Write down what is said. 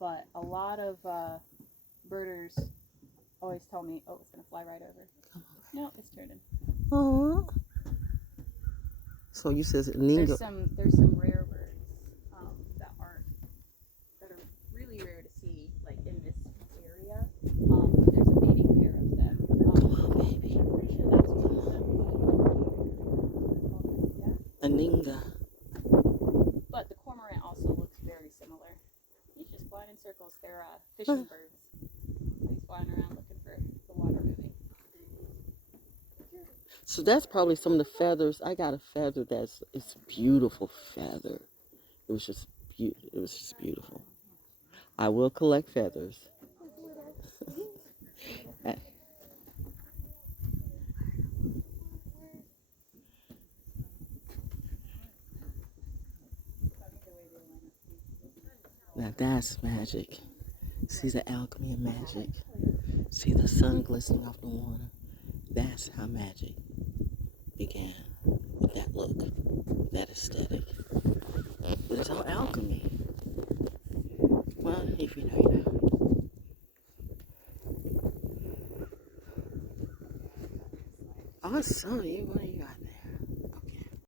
but a lot of birders always tell me, oh, it's going to fly right over. No, it's turning. Oh. So you says Ninga. There's some rare birds that are really rare to see, like in this area. There's a mating pair of them. Come on, baby. A Ninga. But the cormorant also looks very similar. He's just flying in circles. They're fishing birds. He's flying around looking for the water moving. So that's probably some of the feathers. I got a feather it's a beautiful feather. It was just beautiful. I will collect feathers. Now that's magic. See the alchemy of magic. See the sun glistening off the water. That's how magic began. With that look, with that aesthetic. It's all alchemy. Well, if you know, you know. Awesome. You want